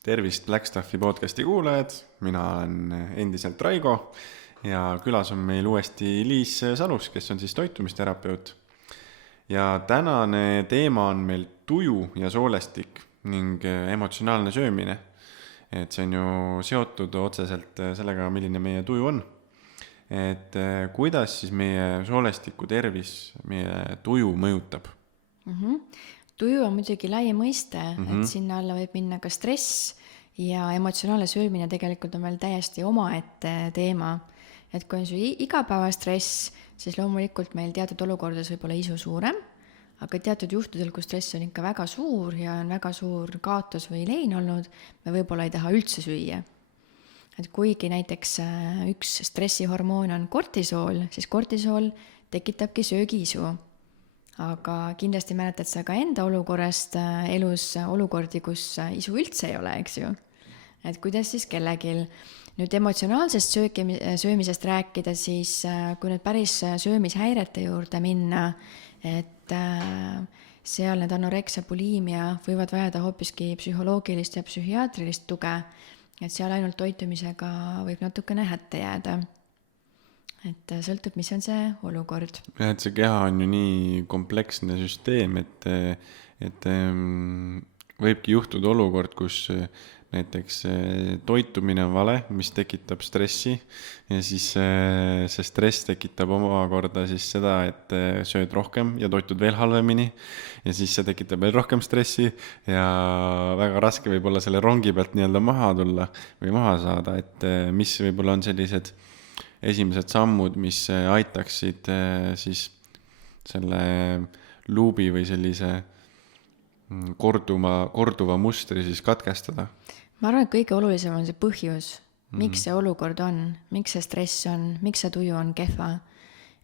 Tervist Blackstaffi podcasti kuulajad, mina olen endiselt Raigo ja külas on meil uuesti Liis Salus, kes on siis toitumisterapeut. Ja tänane teema on meil tuju ja soolestik ning emotsionaalne söömine. Et see on ju seotud otseselt sellega, milline meie tuju on. Et kuidas siis meie soolestiku tervis meie tuju mõjutab? Tuju on muidugi lai mõiste, et sinna alla võib minna ka stress ja emotsionaalne söömine tegelikult on veel täiesti omaette teema. Et kui on su igapäevastress, siis loomulikult meil teatud olukordades võib olla isu suurem, aga teatud juhtudel, kui stress on ikka väga suur ja on väga suur kaotus või lein olnud, me võib-olla ei taha üldse süüa. Et kuigi näiteks üks stressihormoon on kortisool, siis kortisool tekitabki söögiisu. Aga kindlasti mäletad sa ka enda olukorrast elus olukordi, kus isu üldse ei ole, eks ju. Et kuidas siis kellegil. Nüüd emotsionaalsest söömisest rääkida, siis kui nüüd päris söömishäirete juurde minna, et seal need anoreksia, bulimia võivad vajada hoopiski psühholoogilist ja psühhiaatrilist tuge, et seal ainult toitumisega võib natukene hätta jääda. Et sõltub, mis on see olukord. Ja, et see keha on ju nii kompleksne süsteem, et võibki juhtuda olukord, kus näiteks toitumine on vale, mis tekitab stressi ja siis see stress tekitab omakorda siis seda, et sööd rohkem ja toitud veel halvemini ja siis see tekitab veel rohkem stressi ja väga raske võib olla selle rongi pealt nii-öelda maha tulla või maha saada, et mis võib-olla on sellised esimesed sammud, mis aitaksid siis selle luubi või sellise korduva mustri siis katkestada? Ma arvan, et kõige olulisem on see põhjus, miks see olukord on, miks see stress on, miks see tuju on kehva.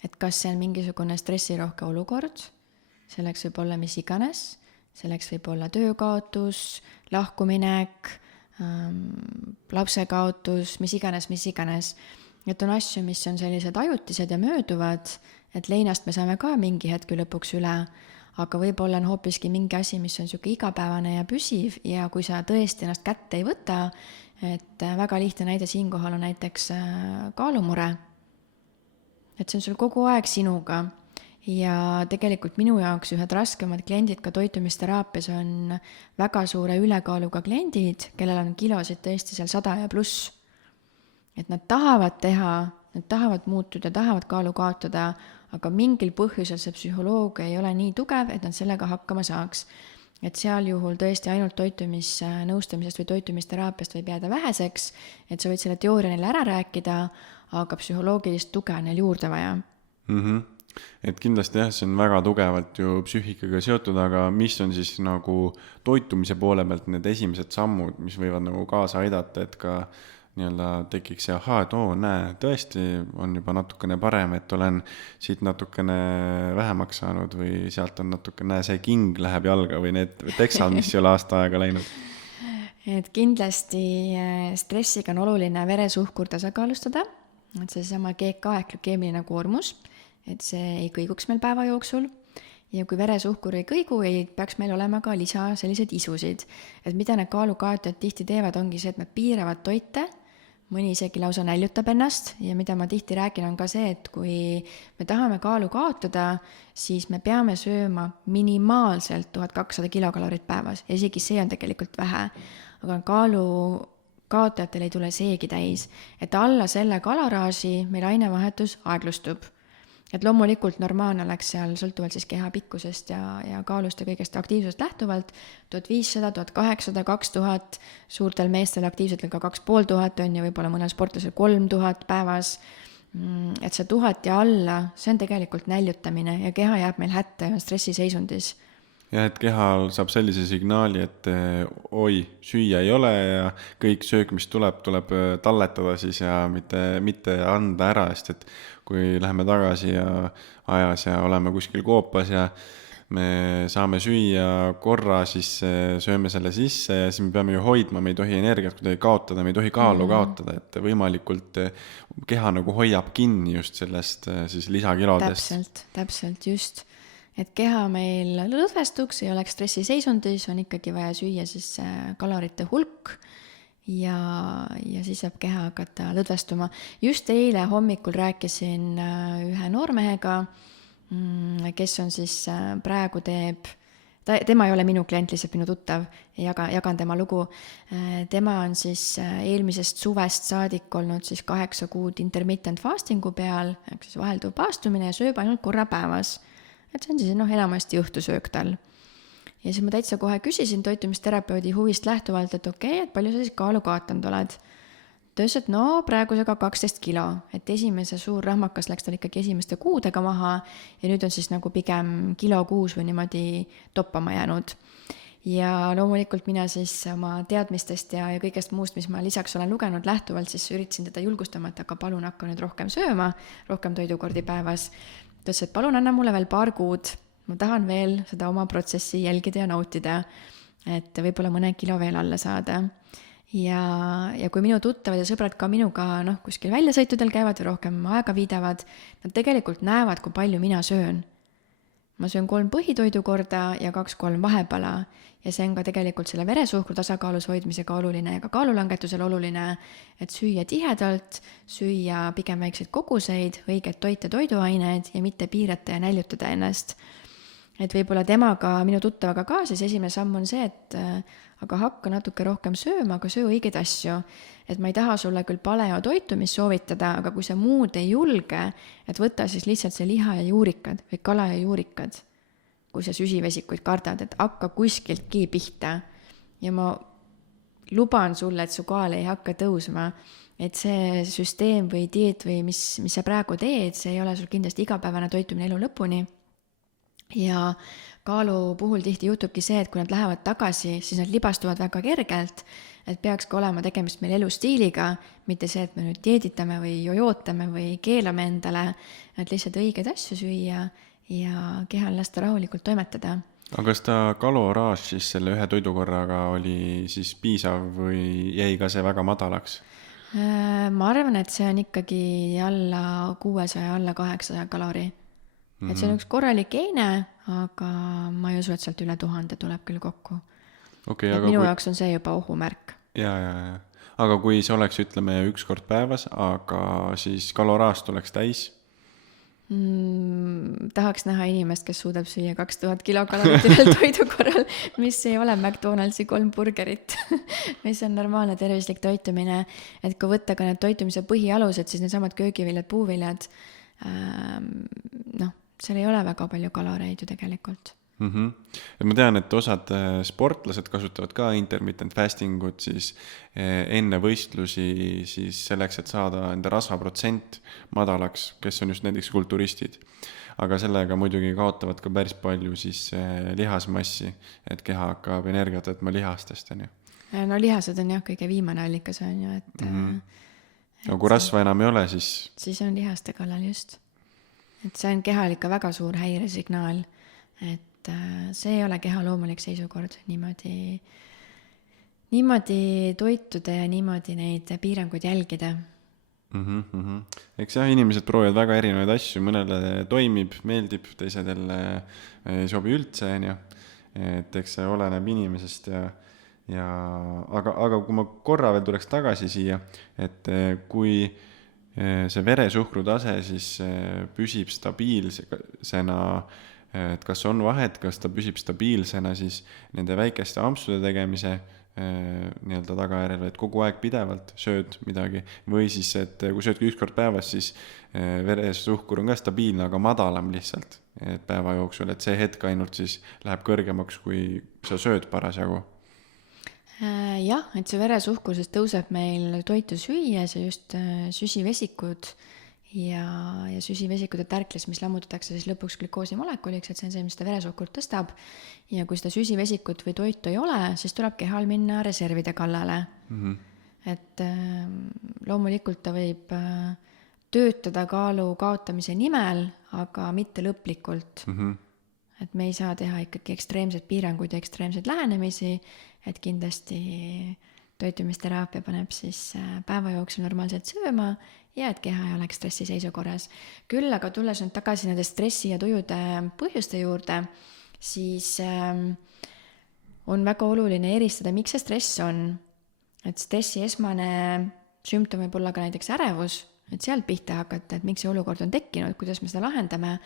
Et kas see on mingisugune stressirohke olukord, selleks võib olla mis iganes, selleks võib olla töökaotus, lahkuminek, lapsekaotus, mis iganes. Et on asju, mis on sellised ajutised ja mööduvad, et leinast me saame ka mingi hetke lõpuks üle, aga võib-olla on hoopiski mingi asi, mis on siuke igapäevane ja püsiv ja kui sa tõesti ennast kätte ei võta, et väga lihtne näide siinkohal on näiteks kaalumure. Et see on sul kogu aeg sinuga ja tegelikult minu jaoks ühed raskemad kliendid ka toitumisteraapias on väga suure ülekaaluga kliendid, kellel on kilosid tõesti seal 100 ja pluss. Et nad tahavad teha, nad tahavad muutuda, tahavad kaalu kaotada, aga mingil põhjusel see psühholoogia ei ole nii tugev, et nad sellega hakkama saaks. Et seal juhul tõesti ainult toitumisnõustamisest või toitumisteraapiast võib jääda väheseks, et sa võid selle teooria neile ära rääkida, aga psühholoogilist tuge on neil juurde vaja. Et kindlasti jah, see on väga tugevalt ju psüühikaga seotud, aga mis on siis nagu toitumise poole pealt need esimesed sammud, mis võivad nagu kaasa aidata, et ka nii-öelda tekiks see et näe, tõesti on juba natukene parem, et olen siit natukene vähemaks saanud või sealt on natukene, see king läheb jalga või need teksad, mis ei ole aasta aega läinud. Et kindlasti stressiga on oluline veresuhkur tasakaalustada, et see sama GK ehk glükeemiline koormus, et see ei kõiguks meil päeva jooksul. Ja kui veresuhkur ei kõigu, ei peaks meil olema ka lisa selliseid isusid. Et mida need kaalukaotajad tihti teevad, ongi see, et nad piiravad toite, mõni isegi lausa näljutab ennast ja mida ma tihti räägin on ka see, et kui me tahame kaalu kaotada, siis me peame sööma minimaalselt 1200 kilokalorit päevas ja isegi see on tegelikult vähe, aga kaalu kaotajatel ei tule seegi täis, et alla selle kaloraaži meil ainevahetus aeglustub. Et loomulikult normaalne oleks seal sõltuvalt siis keha pikkusest ja kaalust ja kõigest aktiivsust lähtuvalt 1500, 1800, 2000, suurtel meestel aktiivsetel ka 2500 on ja võib-olla mõnel sportlasel 3000 päevas. Et see 1000 ja alla, see on tegelikult näljutamine ja keha jääb meil hätta ja on stressiseisundis. Ja et kehal saab sellise signaali, et oi, süüa ei ole ja kõik söök, mis tuleb talletada siis ja mitte anda ära, sest et kui läheme tagasi ja ajas ja oleme kuskil koopas ja me saame süüa korra, siis sööme selle sisse ja siis me peame ju hoidma, me ei tohi energiat kuidagi kaotada, me ei tohi kaalu kaotada, et võimalikult keha nagu hoiab kinni just sellest siis lisakilodest. Täpselt just. et keha meil lõdvestuks, ei oleks stressiseisundis, on ikkagi vaja süüa siis kalorite hulk ja siis saab keha hakata lõdvestuma. Just eile hommikul rääkisin ühe noormehega, kes on siis praegu tema ei ole minu klient, lihtsalt minu tuttav, jagan tema lugu. Tema on siis eelmisest suvest saadik olnud siis 8 kuud intermittent fastingu peal, ehk siis vahelduv paastumine ja sööb ainult korra päevas. Et see on siis enamasti õhtusöök tal. Ja siis ma täitsa kohe küsisin toitumisterapeudi huvist lähtuvalt, et okei, et palju sa siis kaalu kaotanud oled? Ta ütles, et no praegusega 12 kilo, et esimese suur rahmakas läks tal ikkagi esimeste kuudega maha ja nüüd on siis nagu pigem kilo kuus või niimoodi toppama jäänud. Ja loomulikult mina siis oma teadmistest ja kõigest muust, mis ma lisaks olen lugenud lähtuvalt, siis üritasin teda julgustama, et aga palun hakka nüüd rohkem sööma, rohkem toidukordi päevas. Ta ütles, et palun anna mulle veel 2 kuud, ma tahan veel seda oma protsessi jälgida ja nautida, et võib-olla mõne kilo veel alla saada. Ja kui minu tuttavad ja sõbrad ka minuga kuskil väljasõitudel käivad või rohkem aega viidavad, nad tegelikult näevad, kui palju mina söön. Ma söön 3 põhitoidukorda ja 2-3 vahepala ja see on ka tegelikult selle veresuhkru tasakaalus hoidmisega oluline ja ka kaalulangetusel oluline, et süüa tihedalt, süüa pigem väikseid koguseid, õiget toite toiduaineid ja mitte piirata ja näljutada ennast. Et võib-olla temaga, minu tuttavaga ka, siis esimene samm on see, et aga hakka natuke rohkem sööma, aga söö õigeid asju. Et ma ei taha sulle küll paleo toitumist soovitada, aga kui sa muud ei julge, et võta siis lihtsalt see liha ja juurikad või kala ja juurikad, kui sa süsivesikuid kardad, et hakka kuskiltki pihta. Ja ma luban sulle, et su kaal ei hakka tõusma, et see süsteem või dieet või mis sa praegu teed, see ei ole sul kindlasti igapäevane toitumine elu lõpuni. Ja kaalu puhul tihti juhtubki see, et kui nad lähevad tagasi, siis nad libastuvad väga kergelt, et peaks ka olema tegemist meil elustiiliga, mitte see, et me nüüd dieeditame või jojootame või keelame endale, et lihtsalt õigeid asju süüa ja kehal lasta rahulikult toimetada. Aga kas ta kaloraaž siis selle ühe toidukorraga oli siis piisav või jäi ka see väga madalaks? Ma arvan, et see on ikkagi alla 600, alla 800 kalori. Et see on üks korralik eine, aga ma ei usu, et sealt üle 1000 tuleb küll kokku. Okay, et minu jaoks on see juba ohumärk. Ja. Aga kui see oleks, ütleme, 1 kord päevas, aga siis kaloraaž tuleks täis? Tahaks näha inimest, kes suudab süüa 2000 kilokalorit ühel toidukorral, mis ei ole McDonaldsi 3 burgerit, mis on normaalne tervislik toitumine. Et kui võtta ka need toitumise põhialused, siis need samad köögiviljad, puuviljad, seal ei ole väga palju kaloreid ju tegelikult. Ja ma tean, et osad sportlased kasutavad ka intermittent fastingut siis enne võistlusi siis selleks, et saada enda rasvaprotsent madalaks, kes on just näiteks kulturistid. Aga sellega muidugi kaotavad ka päris palju siis lihasmassi, et keha hakkab energiat võtma lihastest. No lihased on jah kõige viimane allikas on ju, et aga kui rasva enam ei ole, siis on lihaste kallal just. Et see on kehal ikka väga suur häiresignaal, et see ei ole keha loomulik seisukord niimoodi toituda ja niimoodi neid piiranguid jälgida. Eks jah, inimesed proovivad väga erinevaid asju, mõnele toimib, meeldib, teisedel ei sobi üldse, et eks see oleneb inimesest aga kui ma korra veel tuleks tagasi siia, et kui see veresuhkru tase siis püsib stabiilsena, et kas on vahet, kas ta püsib stabiilsena siis nende väikeste ampsude tegemise nii-öelda tagajärjel, et kogu aeg pidevalt sööd midagi või siis, et kui söödki 1 kord päevas, siis veresuhkur on ka stabiilne, aga madalam lihtsalt päeva jooksul, et see hetk ainult siis läheb kõrgemaks, kui sa sööd parasjagu. Jah, et see veresuhkur siis tõuseb meil toitu süües ja just süsivesikud ja süsivesikute tärkles, mis lammutatakse siis lõpuks glükoosimolekuliks, et see on see, mis seda veresuhkurt tõstab. Ja kui seda süsivesikut või toitu ei ole, siis tuleb kehal minna reservide kallale. Et loomulikult ta võib töötada kaalu kaotamise nimel, aga mitte lõplikult. Et me ei saa teha ikkagi ekstreemseid piiranguid ja ekstreemseid lähenemisi, et kindlasti toitumisteraapia paneb siis päeva jooksul normaalselt sööma ja et keha ei oleks stressiseisukorras. Küll aga tulles nüüd tagasi nende stressi ja tujude põhjuste juurde, siis on väga oluline eristada, miks see stress on. Et stressi esmane sümptom võib olla ka näiteks ärevus, et sealt pihta hakata, et miks see olukord on tekkinud, kuidas me seda lahendame.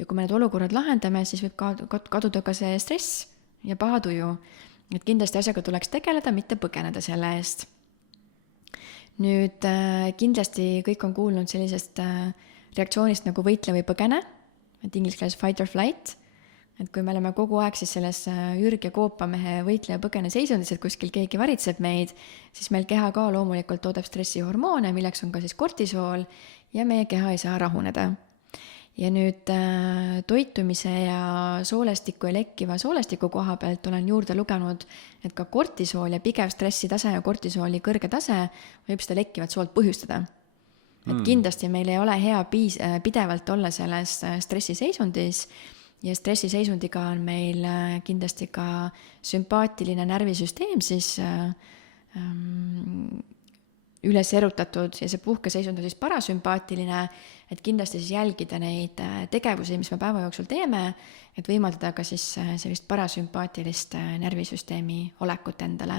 Ja kui me need olukorrad lahendame, siis võib kaduda ka see stress ja paha tuju. Et kindlasti asjaga tuleks tegeleda, mitte põgeneda selle eest. Nüüd kindlasti kõik on kuulnud sellisest reaktsioonist nagu võitle või põgene, et inglise keeles fight or flight. Et kui me oleme kogu aeg siis selles ürg- ja koopamehe võitle ja põgene seisundis, et kuskil keegi varitseb meid, siis meil keha ka loomulikult toodab stressihormoone, milleks on ka siis kortisool ja meie keha ei saa rahuneda. Ja nüüd toitumise ja soolestiku ja lekkiva soolestiku koha pealt olen juurde lugenud, et ka kortisool ja pigev stressitase ja kortisooli kõrge tase võib seda lekkivat soolt põhjustada. Et kindlasti meil ei ole hea pidevalt olla selles stressiseisundis ja stressiseisundiga on meil kindlasti ka sümpaatiline närvisüsteem siis üles erutatud ja see puhkeseisund on siis parasümpaatiline, et kindlasti siis jälgida neid tegevusi, mis me päeva jooksul teeme, et võimaldada ka siis sellist parasümpaatilist närvisüsteemi olekut endale.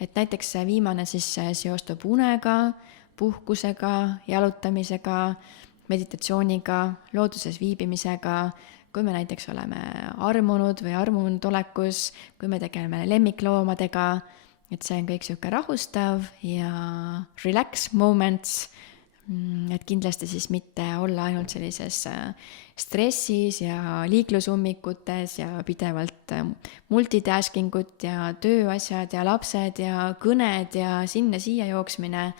Et näiteks viimane siis seostub unega, puhkusega, jalutamisega, meditatsiooniga, looduses viibimisega, kui me näiteks oleme armunud või armunud olekus, kui me tegeleme lemmikloomadega, et see on kõik sihuke rahustav ja relax moments, et kindlasti siis mitte olla ainult sellises stressis ja liiklusummikutes ja pidevalt multitasking ut ja tööasjad ja lapsed ja kõned ja sinna-siia jooksmine.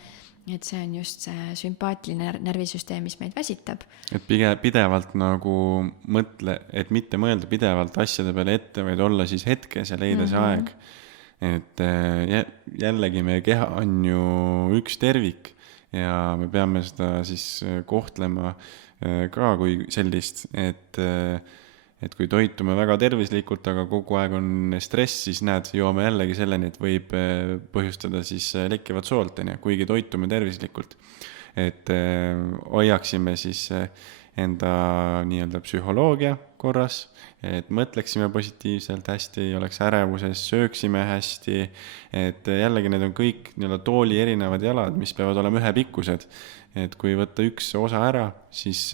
Et see on just see sümpaatiline närvisüsteem, mis meid väsitab. Et pidevalt nagu mõtle, et mitte mõelda pidevalt asjade peale ette, vaid olla siis hetkes ja leida see aeg. Et jällegi meie keha on ju üks tervik ja me peame seda siis kohtlema ka kui sellist, et kui toitume väga tervislikult, aga kogu aeg on stress, siis näed, joome jällegi selleni, et võib põhjustada siis lekkivat soolt, kuigi toitume tervislikult. Et hoiaksime siis enda nii-öelda psühholoogia korras, et mõtleksime positiivselt hästi, oleks ärevuses, sööksime hästi, et jällegi need on kõik nii-öelda tooli erinevad jalad, mis peavad olema ühepikkused. Et kui võtta üks osa ära, siis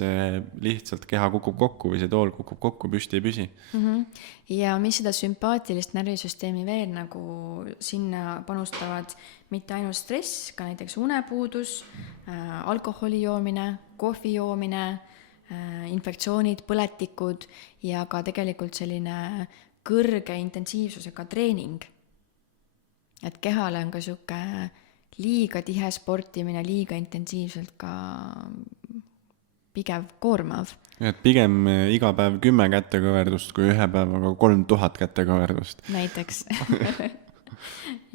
lihtsalt keha kukub kokku või see tool kukub kokku, püsti ei püsi. Ja mis seda sümpaatilist närvisüsteemi veel nagu sinna panustavad, mitte ainult stress, ka näiteks unepuudus, alkoholi joomine, kohvi joomine, infektsioonid, põletikud ja ka tegelikult selline kõrge intensiivsusega treening. Et kehale on ka sihuke liiga tihe sportimine, liiga intensiivselt ka pigev koormav. Et pigem iga päev 10 kätekõverdust kui ühe päevaga 3000 kätekõverdust. Näiteks.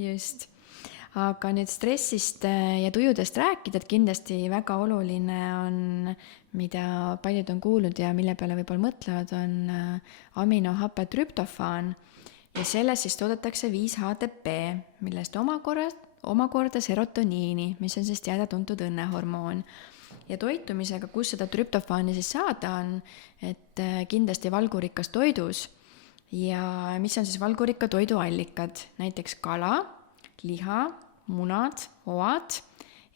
Just. Aga nüüd stressist ja tujudest rääkida, et kindlasti väga oluline on, mida paljud on kuulnud ja mille peale võib-olla mõtlevad, on aminohape trüptofaan. Ja selles siis toodetakse 5-HTP, millest omakorda serotoniini, mis on siis teada-tuntud õnnehormoon. Ja toitumisega, kus seda trüptofaani siis saada on, et kindlasti valgurikas toidus ja mis on siis valgurikka toiduallikad, näiteks kala, liha, munad, oad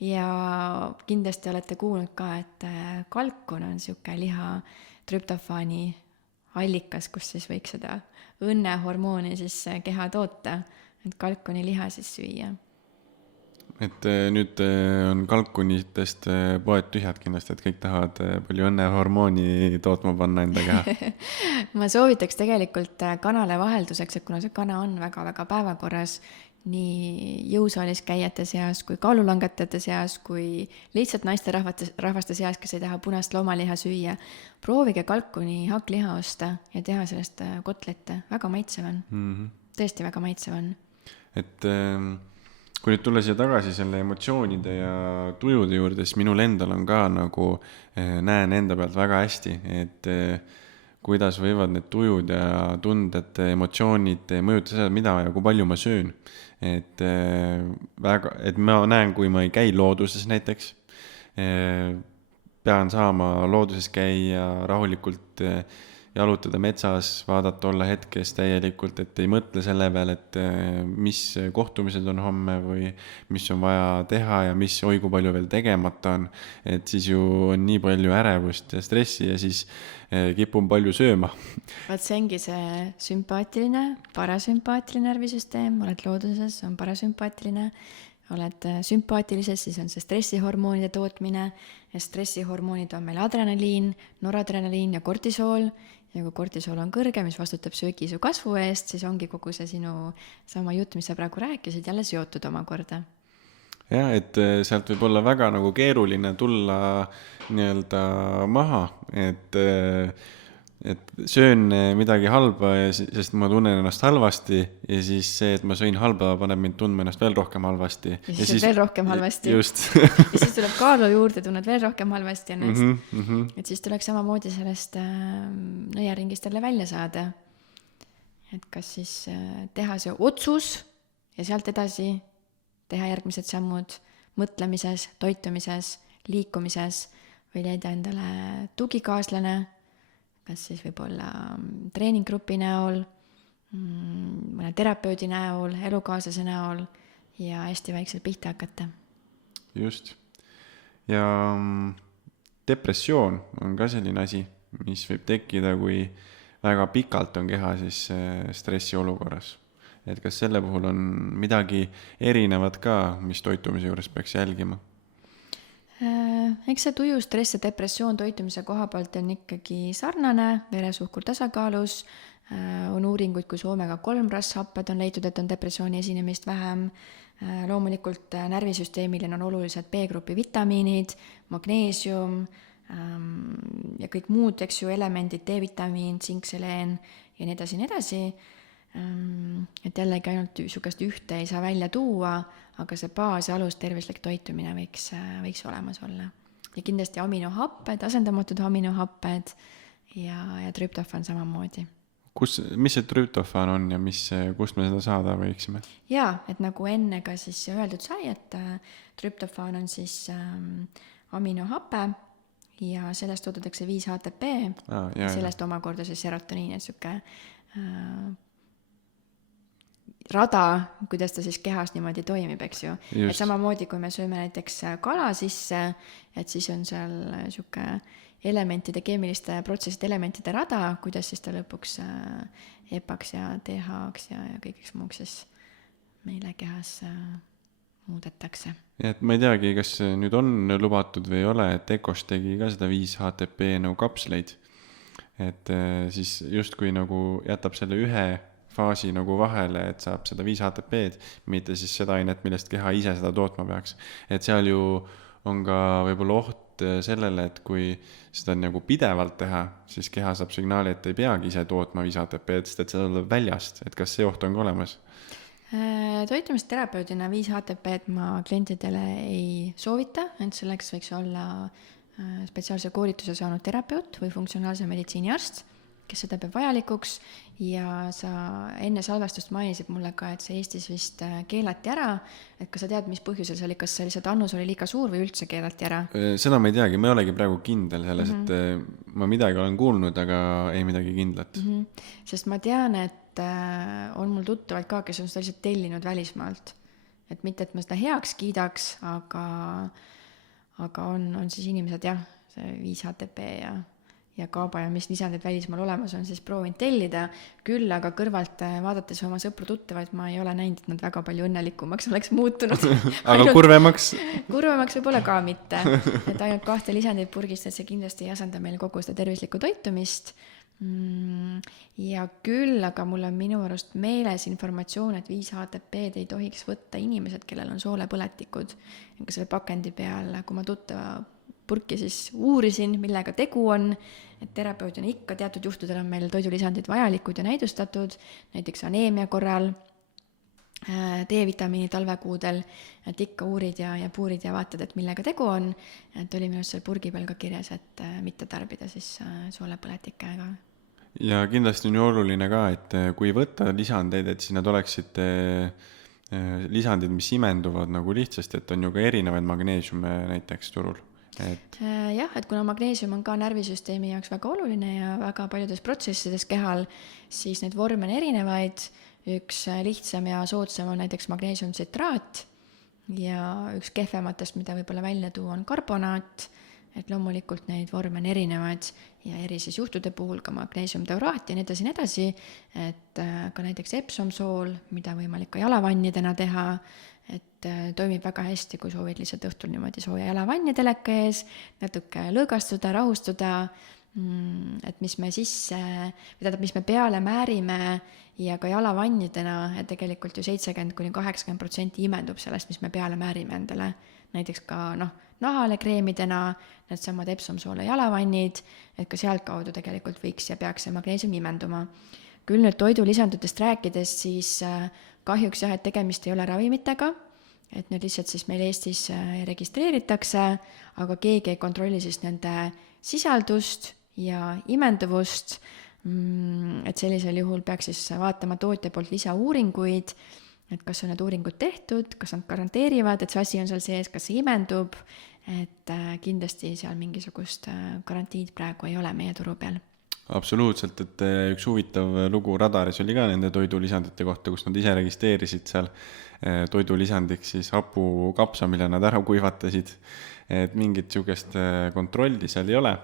ja kindlasti olete kuulnud ka, et kalkun on sihuke liha trüptofaani allikas, kus siis võiks seda õnnehormooni siis keha toota, et kalkuni liha siis süüa. Et nüüd on kalkunitest poed tühjad kindlasti, et kõik tahavad palju õnnehormooni tootma panna enda keha. Ma soovitaks tegelikult kanale vahelduseks, et kuna see kana on väga-väga päevakorras nii jõusaalis käijate seas kui kaalulangetajate seas kui lihtsalt naiste rahvaste seas, kes ei taha punast loomaliha süüa, proovige kalkuni hakkliha osta ja teha sellest kotlette. Väga maitsev on. Tõesti väga maitsev on. Et kui nüüd tulla siia tagasi selle emotsioonide ja tujude juurde, siis minul endal on ka nagu näen enda pealt väga hästi, et kuidas võivad need tujud ja tunded, emotsioonid mõjutada seda, mida ja kui palju ma söön. Et ma näen, kui ma ei käi looduses näiteks, pean saama looduses käia rahulikult, jalutada metsas, vaadata, olla hetkes täielikult, et ei mõtle selle peale, et mis kohtumised on homme või mis on vaja teha ja mis oi kui palju veel tegemata on. Et siis ju on nii palju ärevust ja stressi ja siis kipun palju sööma. Vaat see ongi see sümpaatiline, parasümpaatiline närvisüsteem, oled looduses, on parasümpaatiline, oled sümpaatilises, siis on see stressihormoonide tootmine ja stressihormoonid on meil adrenaliin, noradrenaliin ja kortisool. Ja kui kortisool on kõrge, mis vastutab söögisu kasvu eest, siis ongi kogu see sinu sama jutt, mis sa praegu rääkisid, jälle seotud omakorda. Jah, et sealt võib olla väga nagu keeruline tulla nii-öelda maha, et söön midagi halba, sest ma tunnen ennast halvasti ja siis see, et ma sõin halba, paneb mind tundma ennast veel rohkem halvasti. Ja siis veel rohkem halvasti. Just. Ja siis tuleb kaalu juurde, tunned veel rohkem halvasti ennast. Et siis tuleks samamoodi sellest nõiaringist jälle välja saada. Et kas siis teha see otsus ja sealt edasi teha järgmised sammud mõtlemises, toitumises, liikumises või leida endale tugikaaslane, kas siis võib-olla treeninggrupi näol, mõne terapeudi näol, elukaaslase näol ja hästi väikselt pihta hakata. Just. Ja depressioon on ka selline asi, mis võib tekkida, kui väga pikalt on keha siis stressi olukorras. Et kas selle puhul on midagi erinevat ka, mis toitumise juures peaks jälgima? Eks see tuju, stress ja depressioon toitumise koha poolt on ikkagi sarnane, veresuhkur tasakaalus, on uuringuid, kus omega-3 rasvhapped on leitud, et on depressiooni esinemist vähem, loomulikult närvisüsteemil on olulised B-grupi vitamiinid, magneesium ja kõik muud, eks ju, elemendid, D-vitamiin, tsink, seleen ja nii edasi. Et jällegi ainult niisugust ühte ei saa välja tuua, aga see baas ja alus tervislik toitumine võiks olemas olla. Ja kindlasti aminohapped, asendamatud aminohapped ja trüptofan samamoodi. Mis see trüptofan on ja kust me seda saada võiksime? Jaa, et nagu enne ka siis öeldud sai, et trüptofan on siis aminohape ja sellest toodetakse 5 HTP ja sellest omakorda siis serotoniin, et siuke rada, kuidas ta siis kehas niimoodi toimib, eks ju. Just. Et samamoodi, kui me sööme näiteks kala sisse, et siis on seal siuke elementide, keemiliste protsesside elementide rada, kuidas siis ta lõpuks EPA-ks ja TH-ks ja kõigeks muuks siis meile kehas muudetakse. Ja et ma ei teagi, kas nüüd on lubatud või ei ole, et EKOS tegi ka seda 5 HTP nagu kapsleid. Et siis justkui nagu jätab selle ühe faasi nagu vahele, et saab seda 5 HTP-d, mitte siis seda ainet, millest keha ise seda tootma peaks. Et seal ju on ka võib-olla oht sellele, et kui seda nagu pidevalt teha, siis keha saab signaali, et ei peagi ise tootma 5 HTP-d, sest et seda tuleb väljast. Et kas see oht on ka olemas? Toitumisterapeudina 5 HTP-d ma klientidele ei soovita, et selleks võiks olla spetsiaalse koolituse saanud terapeut või funktsionaalse meditsiini arst, kes seda peab vajalikuks ja sa enne salvestust mainisid mulle ka, et see Eestis vist keelati ära, et kas sa tead, mis põhjusel see oli, kas see lihtsalt annus oli liiga suur või üldse keelati ära? Seda ma ei teagi, ma ei olegi praegu kindel selles, et ma midagi olen kuulnud, aga ei midagi kindlat. Sest ma tean, et on mul tuttavad ka, kes on seda lihtsalt tellinud välismaalt. Et mitte, et ma seda heaks kiidaks, aga on siis inimesed jah, see 5 HTP ja kaaba ja mis lisandid välismaal olemas on, siis proovin tellida. Küll aga kõrvalt vaadates oma sõpru-tuttavaid ma ei ole näinud, et nad väga palju õnnelikumaks oleks muutunud. Aga kurvemaks? Kurvemaks võib-olla ka mitte. Et ainult 2 lisandit purgist, et see kindlasti ei asenda meil kogu seda tervislikku toitumist. Ja küll, aga mul on minu arust meeles informatsioon, et 5 HTP-d ei tohiks võtta inimesed, kellel on soolepõletikud. Ka selle pakendi peal, kui ma tuttava purki siis uurisin, millega tegu on, et terapeudina ikka teatud juhtudel on meil toidulisandid vajalikud ja näidustatud, näiteks aneemia korral, D-vitamiini talvekuudel, et ikka uurid ja puurid ja vaatad, et millega tegu on, et oli minu seal purgi peal ka kirjas, et mitte tarbida siis soolepõletikega. ja kindlasti on ju oluline ka, et kui võtta lisandeid, et siis nad oleksid lisandid, mis imenduvad nagu lihtsasti, et on ju ka erinevaid magneesiume näiteks turul. Jah, et kuna magneesium on ka närvisüsteemi jaoks väga oluline ja väga paljudes protsessides kehal, siis neid vorme on erinevaid. Üks lihtsam ja soodsam on näiteks magneesiumtsitraat ja üks kehvematest, mida võib-olla välja tuua, on karbonaat. Et loomulikult neid vorme on erinevaid ja eri siis juhtude puhul ka magneesiumtauraat ja nii edasi, et ka näiteks Epsom-sool, mida võimalik ka jalavannidena teha, et toimib väga hästi, kui soovid lihtsalt õhtul niimoodi sooja jalavanni teleka ees, natuke lõõgastuda, rahustuda, et mis me peale määrime ja ka jalavannidena, et tegelikult ju 70–80% imendub sellest, mis me peale määrime endale. Näiteks ka nahale kreemidena, need samad Epsom-soole jalavannid, et ka sealt kaudu tegelikult võiks ja peaks see magneesium imenduma. Küll nüüd toidulisandutest rääkides, siis kahjuks jah, et tegemist ei ole ravimitega, et nüüd lihtsalt siis meil Eestis registreeritakse, aga keegi ei kontrolli siis nende sisaldust ja imenduvust, et sellisel juhul peaks siis vaatama tootja poolt lisauuringuid, et kas on need uuringud tehtud, kas nad garanteerivad, et see asi on seal sees, kas see imendub, et kindlasti seal mingisugust garantiid praegu ei ole meie turu peal. Absoluutselt, et üks huvitav lugu Radaris oli ka nende toidulisandite kohta, kus nad ise registreerisid seal toidulisandiks siis hapukapsa, mille nad ära kuivatasid, et mingit sugust kontrolli seal ei ole.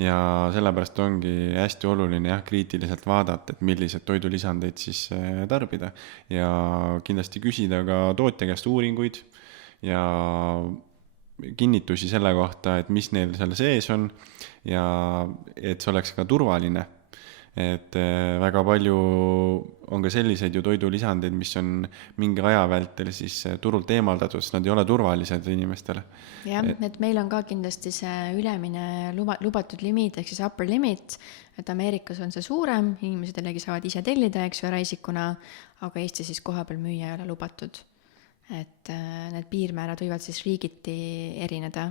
Ja sellepärast ongi hästi oluline kriitiliselt vaadata, et millised toidulisandeid siis tarbida ja kindlasti küsida ka tootja käest uuringuid ja kinnitusi selle kohta, et mis neil seal sees on ja et see oleks ka turvaline. Et väga palju on ka selliseid ju toidulisandeid, mis on mingi aja vältel siis turult eemaldatud, sest nad ei ole turvalised inimestele. Jah, et meil on ka kindlasti see ülemine lubatud limiit, ehk siis upper limit, et Ameerikas on see suurem, inimesed jällegi saavad ise tellida, eks ju, eraisikuna, aga Eesti siis kohapeal müüa ei ole lubatud. Et need piirmäärad võivad siis riigiti erineda.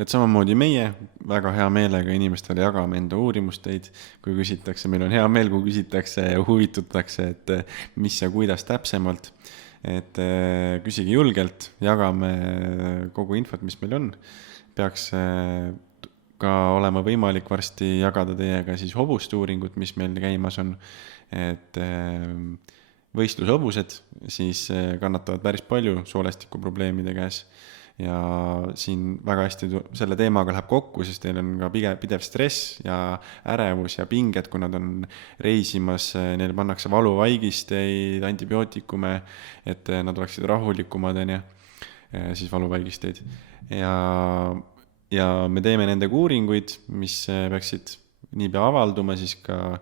Et samamoodi meie väga hea meelega inimestele jagame enda uurimusteid, kui küsitakse, meil on hea meel, kui küsitakse ja huvitutakse, et mis ja kuidas täpsemalt, et küsige julgelt, jagame kogu infot, mis meil on. Peaks ka olema võimalik varsti jagada teiega siis hobuste uuringut, mis meil käimas on, et võistlushobused siis kannatavad päris palju soolestiku probleemide käes. Ja siin väga hästi selle teemaga läheb kokku, sest teil on ka pidev stress ja ärevus ja pinged, kui nad on reisimas, neil pannakse valuvaigisteid, antibiootikume, et nad oleksid rahulikumad, siis valuvaigisteid. Ja me teeme nendega uuringuid, mis peaksid niipea avalduma siis ka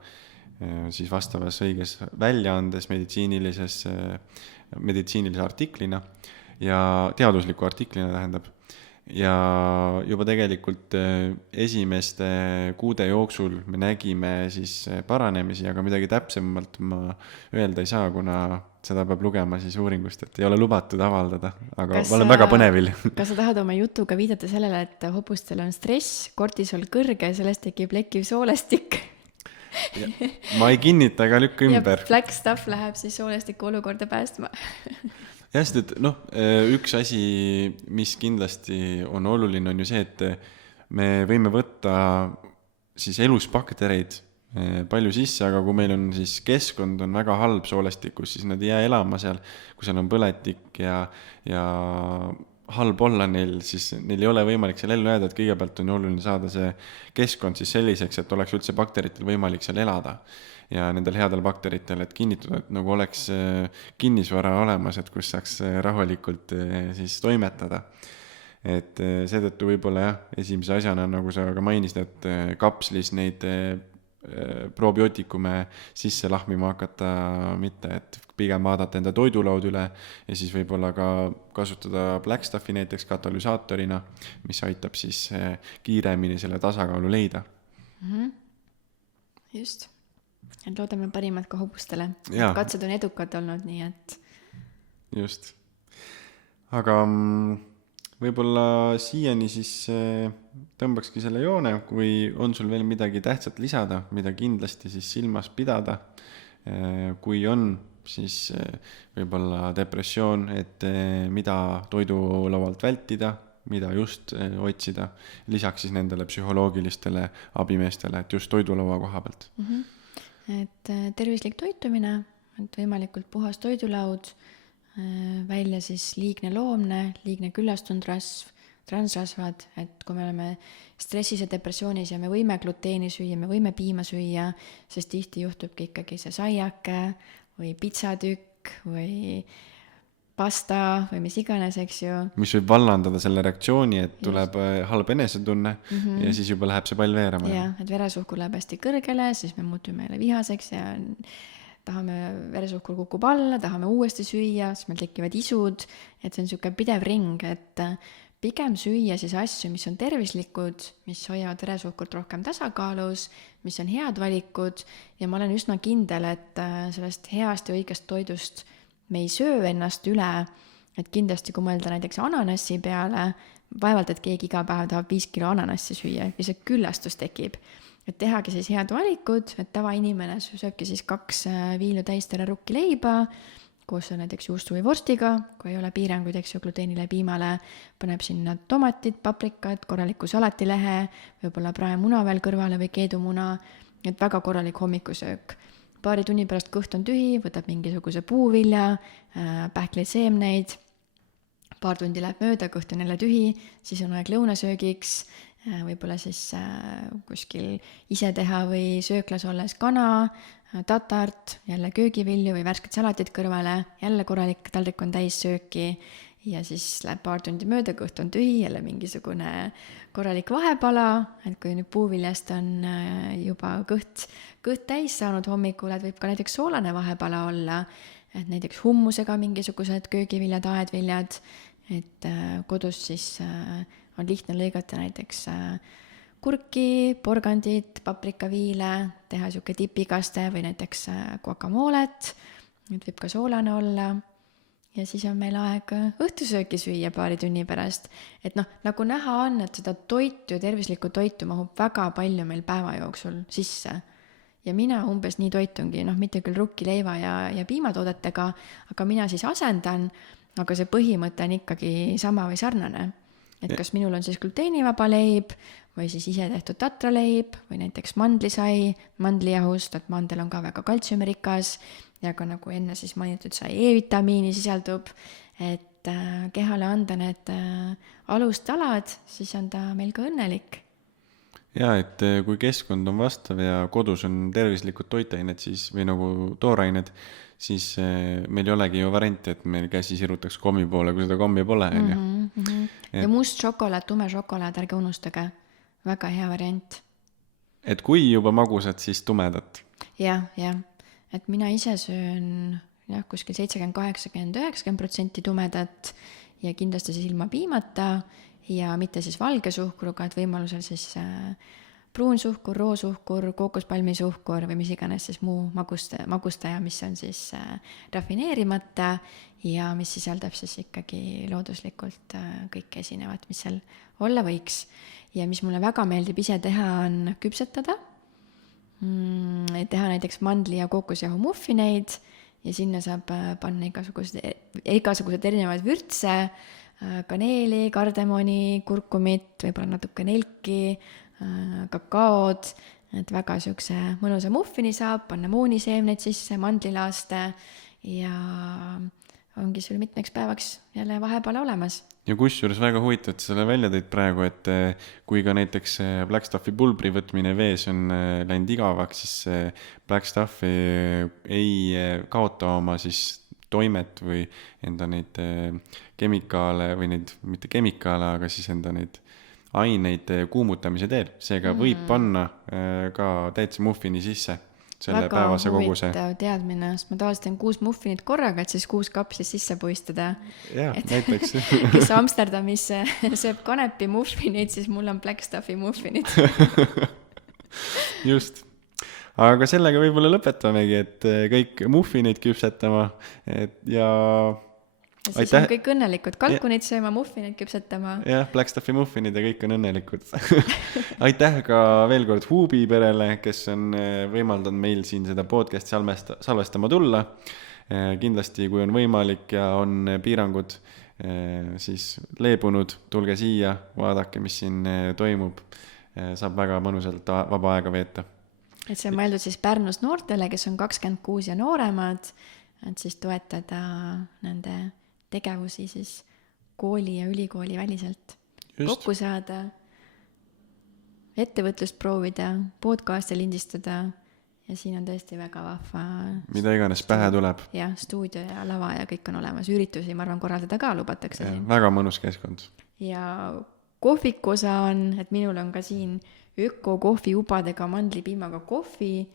siis vastavas õiges väljaandes meditsiinilise artiklina ja teadusliku artiklina tähendab. Ja juba tegelikult esimeste kuude jooksul me nägime siis paranemisi, aga midagi täpsemalt ma öelda ei saa, kuna seda peab lugema siis uuringust, et ei ole lubatud avaldada, aga ma olen väga põnevil. Kas sa tahad oma jutuga viidata sellele, et hobustel on stress, kortisol kõrge, sellest tekib lekkiv soolestik? Ma ei kinnita ega lükka ümber. Ja black stuff läheb siis soolestiku olukorda päästma. Jah, sest üks asi, mis kindlasti on oluline, on ju see, et me võime võtta siis elus baktereid palju sisse, aga kui meil on siis keskkond on väga halb soolestikus, siis nad ei jää elama seal, kui seal on põletik ja halb olla neil, siis neil ei ole võimalik seal ellu jääda, et kõigepealt on oluline saada see keskkond siis selliseks, et oleks üldse bakteritel võimalik seal elada. Ja nendel headel bakteritel, et kinnitada, et nagu oleks kinnisvara olemas, et kus saaks rahulikult siis toimetada. Et seetõttu võib-olla esimese asjana, nagu sa ka mainisid, et kapslis neid probiootikume sisse lahmima hakata mitte, et pigem vaadata enda toidulaud üle ja siis võib-olla ka kasutada black stuffi näiteks katalüsaatorina, mis aitab siis kiiremini selle tasakaalu leida. Just. Et loodame parimat ka hobustele. Katsed on edukad olnud, nii et... Just. Aga võib-olla siiani siis tõmbakski selle joone, kui on sul veel midagi tähtsat lisada, mida kindlasti siis silmas pidada. Kui on, siis võib-olla depressioon, et mida toidulaualt vältida, mida just otsida, lisaks siis nendele psühholoogilistele abimeestele, et just toidulaua koha pealt. Et tervislik toitumine, et võimalikult puhas toidulaud, välja siis liigne loomne, liigne küllastunud rasv, transrasvad, et kui me oleme stressis ja depressioonis ja me võime gluteeni süüa, me võime piima süüa, sest tihti juhtubki ikkagi see saiake või pitsatükk või pasta või mis iganes, eks ju. Mis võib vallandada selle reaktsiooni, et tuleb halb enesetunne ja siis juba läheb see pall veerema. Jah, et veresuhkur läheb hästi kõrgele, siis me muutume jälle vihaseks ja tahame, veresuhkur kukub alla, tahame uuesti süüa, siis meil tekivad isud, et see on niisugune pidev ring, et pigem süüa siis asju, mis on tervislikud, mis hoiavad veresuhkurt rohkem tasakaalus, mis on head valikud ja ma olen üsna kindel, et sellest heast ja õigest toidust me ei söö ennast üle, et kindlasti kui mõelda näiteks ananassi peale, vaevalt, et keegi iga päev tahab 5 kilo ananassi süüa ja see küllastus tekib. Et tehagi siis head valikud, et tavainimene sööbki siis 2 viilu täistere rukki leiba, koos näiteks juustu või vorstiga, kui ei ole piiranguid, eks ju, gluteenile ja piimale, paneb sinna tomatid, paprikad, korraliku salatilehe, võib-olla praemuna veel kõrvale või keedumuna, et väga korralik hommikusöök. Paari tunni pärast kõht on tühi, võtab mingisuguse puuvilja, pähkleid seemneid, paar tundi läheb mööda, kõht on jälle tühi, siis on aeg lõunasöögiks, võib-olla siis kuskil ise teha või sööklas olles kana, tatart, jälle köögivilju või värsket salatit kõrvale, jälle korralik taldrik on täis sööki ja siis läheb paar tundi mööda, kõht on tühi, jälle mingisugune korralik vahepala, et kui nüüd puuviljast on juba kõht täis saanud hommikul, et võib ka näiteks soolane vahepala olla, et näiteks hummusega mingisugused köögiviljad, aedviljad, et kodus siis on lihtne lõigata näiteks kurki, porgandit, paprikaviile, teha niisugune tipikaste või näiteks guacamolet, nüüd võib ka soolane olla ja siis on meil aeg õhtusööki süüa paari tunni pärast. Et noh, nagu näha on, et seda toitu ja tervislikku toitu mahub väga palju meil päeva jooksul sisse. Ja mina umbes nii toitungi, noh mitte küll rukkileiva ja piimatoodetega, aga mina siis asendan, aga see põhimõte on ikkagi sama või sarnane. Et kas minul on siis gluteenivaba leib või siis ise tehtud tatraleib või näiteks mandlisai, mandlijahust, et mandel on ka väga kaltsiumirikas ja ka nagu enne siis mainitud sai E-vitamiini sisaldub, et kehale anda need alustalad, siis on ta meil ka õnnelik. Ja, et kui keskkond on vastav ja kodus on tervislikud toitained siis, või nagu toorained, siis meil ei olegi ju varianti, et meil käsi sirutaks kommi poole, kui seda kommi pole. Ja must šokolaad, tume šokolaad, ärge unustage. Väga hea variant. Et kui juba magusad, siis tumedat. Jah. Et mina ise söön kuskil 70-80-90% tumedat ja kindlasti siis ilma piimata ja mitte siis valge suhkruga, et võimalusel siis pruunsuhkur, roosuhkur, kookospalmisuhkur või mis iganes siis muu magustaja, mis on siis rafineerimata ja mis sisaldab siis ikkagi looduslikult kõik esinevat, mis seal olla võiks. Ja mis mulle väga meeldib ise teha, on küpsetada, teha näiteks mandli- ja kookosjahu muffineid ja sinna saab panna igasugused erinevaid vürtse, kaneeli, kardemoni, kurkumit, võib-olla natuke nelki, kakaod, et väga niisuguse mõnusa muffini saab, panna mooniseemneid sisse, mandlilaaste ja ongi sul mitmeks päevaks jälle vahepala olemas. Ja kusjuures väga huvitav, et selle välja tõid praegu, et kui ka näiteks Blackstaffi pulbri võtmine vees on läinud igavaks, siis Blackstaffi ei kaota oma siis toimet või enda neid kemikaale või neid, mitte kemikaale, aga siis enda neid aineid kuumutamise teel. Seega võib panna ka täitsa muffini sisse selle väga päevase koguse. Väga huvitav teadmine, sest ma tavaliselt teen 6 muffinit korraga, et siis 6 kapslis sisse puistada. Jaa, näiteks. Kes Amsterdamis sööb kanepi muffinid, siis mul on Blackstaffi muffinid. Just. Aga sellega võib-olla lõpetamegi, et kõik muffinid küpsetama ja ja siis on kõik õnnelikud, kalkunid sööma, muffinid küpsetama. jah, Black Stuffi muffinid ja kõik on õnnelikud. aitäh ka veel kord Huubi perele, kes on võimaldanud meil siin seda podcast salvestama tulla. Kindlasti, kui on võimalik ja on piirangud siis leebunud, tulge siia, vaadake, mis siin toimub. Saab väga mõnusalt vaba aega veeta. Et see on mõeldud siis Pärnus noortele, kes on 26 ja nooremad, et siis toetada nende tegevusi siis kooli ja ülikooli väliselt. Kokku saada, ettevõtlust proovida, podcast'e lindistada ja siin on tõesti väga vahva. Mida iganes pähe tuleb. Jah, stuudio ja lava ja kõik on olemas. Üritusi, ma arvan, korraldada ka lubatakse siin. Väga mõnus keskkond. Ja kohviku osa on, et minul on ka siin öko kohviubadega mandlipiimaga kohvi.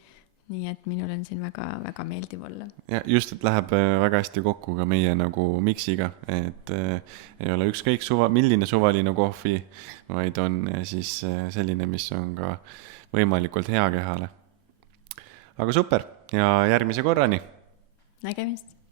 Nii et minul on siin väga, väga meeldiv olla. Ja just, et läheb väga hästi kokku ka meie nagu miksiga, et ei ole ükskõik milline suvaline kohvi, vaid on siis selline, mis on ka võimalikult hea kehale. Aga super ja järgmise korrani! Nägemist!